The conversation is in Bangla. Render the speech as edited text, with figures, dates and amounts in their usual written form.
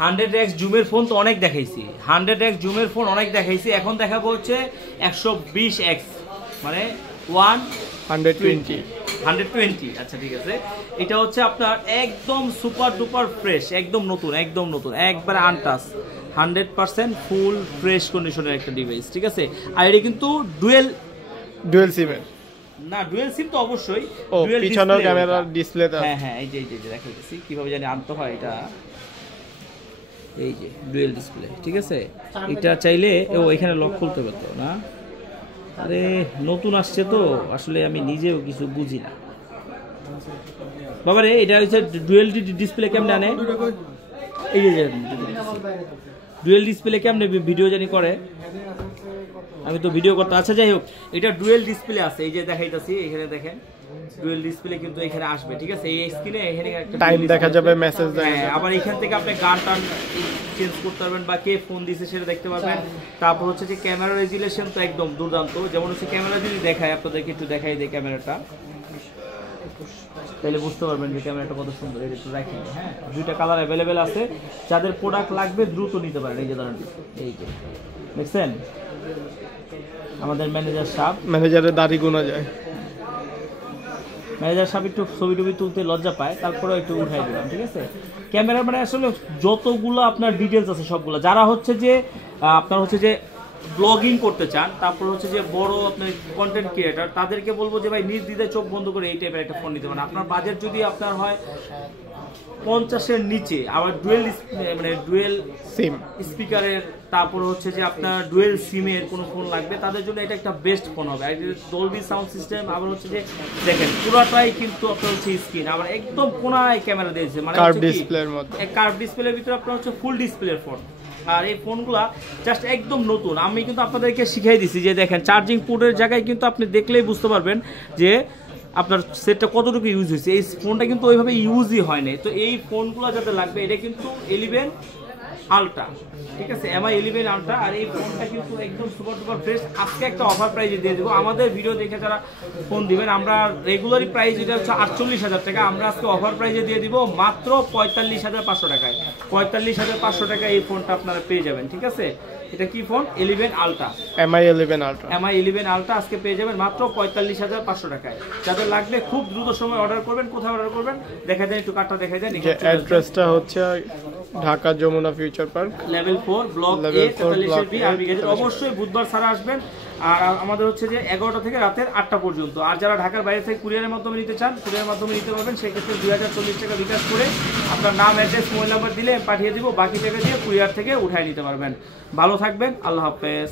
100x জুমের ফোন তো অনেক দেখাইছি, 100x জুমের ফোন অনেক দেখাইছি, এখন দেখাবো হচ্ছে 120x মানে 120। আচ্ছা ঠিক আছে, এটা হচ্ছে আপনার একদম সুপার ডুপার ফ্রেশ, একদম নতুন একবার আনটাচ 100% ফুল ফ্রেশ কন্ডিশনের একটা ডিভাইস, ঠিক আছে। আর এটা কিন্তু ডুয়েল সিমের না, ডুয়েল সিম তো অবশ্যই, ডুয়েল পিছনের ক্যামেরা ডিসপ্লেতে। হ্যাঁ এই যে দেখাইতেছি কিভাবে জানি আনতে হয় এটা, এই যে ডুয়েল ডিসপ্লে, ঠিক আছে। এটা চাইলে এখানে লক খুলতে পারতো না, আরে নতুন আসছে তো আসলে আমি নিজেও কিছু বুঝি না বাবারে। এটা হচ্ছে ডুয়েল ডিসপ্লে কেমনে আনে, এই যে ডুয়েল ডিসপ্লে কেমনে ভিডিও জানি করে, আমি তো ভিডিও করতে। আচ্ছা যাই হোক, এটা ডুয়েল ডিসপ্লে আছে, এই যে দেখাইতাছি, এখানে দেখেন ডুয়েল ডিসপ্লে কিন্তু এখানে আসবে, ঠিক আছে। এই স্ক্রিনে এখানে একটা টাইম দেখা যাবে, মেসেজ দেখা যাবে, আবার এখান থেকে আপনি গান টান চেঞ্জ করতে পারবেন বা কে ফোন দিয়েছে সেটা দেখতে পারবেন। তারপর হচ্ছে যে ক্যামেরা রেজুলেশন তো একদম দুর্দান্ত, যেমন হচ্ছে ক্যামেরা যদি দেখায় আপনাদেরকে, একটু দেখাই দেয় ক্যামেরাটা, তাহলে বুঝতে পারবেন যে ক্যামেরাটা কত সুন্দর। এটা একটু রাখি, হ্যাঁ দুইটা কালার অ্যাভেলেবেল আছে, যাদের প্রোডাক্ট লাগবে দ্রুত নিতে পারেন। এই যে ধরেন, এই যে দেখছেন আমাদের ম্যানেজার সাহেব, ম্যানেজারের দাড়ি গোনা যায়, ম্যানেজার সাহেব একটু ছবি টবি তুলতে লজ্জা পায়, তারপরেও একটু উঠাই দিলাম, ঠিক আছে। ক্যামেরা মানে আসলে যতগুলো আপনার ডিটেলস আছে সবগুলো, যারা হচ্ছে যে আপনার হচ্ছে যে ব্লগিং করতে চান, তারপর হচ্ছে যে বড় আপনার কন্টেন্ট ক্রিয়েটার, তাদেরকে বলবো যে ভাই নির্দ্বিধায় চোখ বন্ধ করে এই টাইপের একটা ফোন নিতে পারেন। আপনার বাজেট যদি আপনার হয় 50-এর নিচে, আবার ডুয়েল সিম স্পিকারের, তারপর হচ্ছে যে আপনার ডুয়েল সিমের কোনো ফোন লাগবে, তাদের জন্য এটা একটা বেস্ট ফোন হবে। আর ডলবি সাউন্ড সিস্টেম, আবার হচ্ছে যে দেখেন পুরোটাই কিন্তু আপনার হচ্ছে স্ক্রিন, আবার একদম কোনায় ক্যামেরা দিয়েছে, মানে কার্ভ ডিসপ্লের মতো, কার্ভ ডিসপ্লের ভিতরে আপনার হচ্ছে ফুল ডিসপ্লের ফোন। আর এই ফোনগুলা জাস্ট একদম নতুন, আমি কিন্তু আপনাদেরকে শিখাই দিছি যে দেখেন চার্জিং পোর্টের জায়গায় কিন্তু আপনি দেখলেই বুঝতে পারবেন যে আপনার সেটটা কতটুকু ইউজ হয়েছে। এই ফোনটা কিন্তু ওইভাবে ইউজই হয় নাই। তো এই ফোনগুলো যাতে লাগবে, এটা কিন্তু 11 আলট্রা, ঠিক আছে, MI 11 আলট্রা। আর এই ফোনটা কিন্তু একদম সুপার ডুপার ফ্রেশ। আজকে একটা অফার প্রাইজে দিয়ে দেবো, আমাদের ভিডিও দেখে যারা ফোন দিবেন, আমরা রেগুলারি প্রাইস এটা হচ্ছে 48,000 টাকা, আমরা আজকে অফার প্রাইজে দিয়ে দিব মাত্র 45,500 টাকায়। 45,500 টাকা এই ফোনটা আপনারা পেয়ে যাবেন, ঠিক আছে। এটা কি ফোন? 11 আলট্রা, MI 11 আলট্রা আজকে পেয়ে যাবেন মাত্র 45,500 টাকায়। যাদের লাগবে খুব দ্রুত সময় অর্ডার করবেন। কোথায় অর্ডার করবেন দেখা যায়, একটু কার্ডটা দেখা যায়, অ্যাড্রেসটা হচ্ছে Dhaka Jamuna future park, level 4 block A 43 B আরবি গেজেট। অবশ্যই বুধবার ছাড়া আসবেন। আর আমাদের হচ্ছে যে 11টা থেকে রাতের 8টা পর্যন্ত। আর যারা ঢাকার বাইরে থেকে কুরিয়ারের মাধ্যমে নিতে চান, কুরিয়ারের মাধ্যমে নিতে পারবেন। সেক্ষেত্রে 2040 টাকা বিকাশ করে আপনার নাম, অ্যাড্রেস, মোবাইল নাম্বার দিলে পাঠিয়ে দিব, বাকি টাকা দিয়ে কুরিয়ার থেকে উঠায় নিতে পারবেন। ভালো থাকবেন, আল্লাহ হাফেজ।